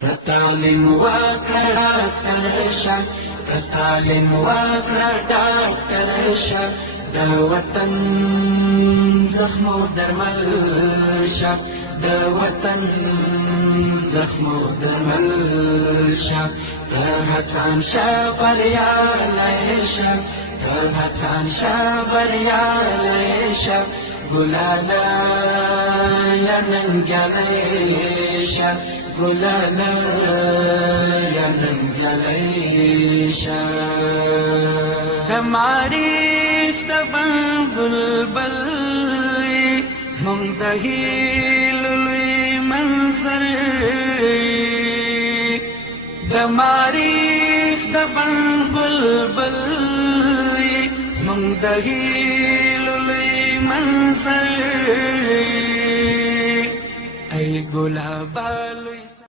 تعلیم وکړه ډاکټر شه تعلیم وکړه ډاکټر شه د وطن زخمو درمل شه د وطن زخمو درمل شه ته هڅان شه بریالی شه ته هڅان شه بریالی شه ګلاله یا ننګیالی شه ګلاله یا ننګیالی شه د معارف د بلبل زمونږ د هیلو لوی منظر د معارف د بلبل زمونږ د هیلو لوی منظر ای ګلابالو